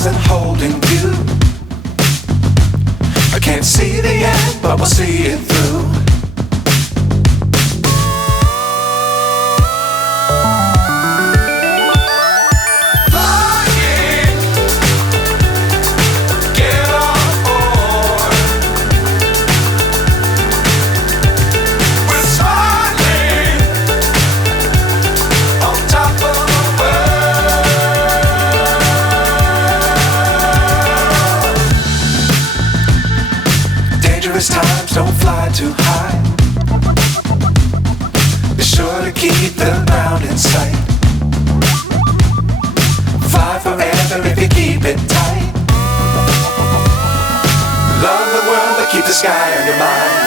stars and holding you. I can't see the end, but we'll see it through. Times don't fly too high. Be sure to keep the ground in sight. Fly forever if you keep it tight. Love the world but keep the sky on your mind.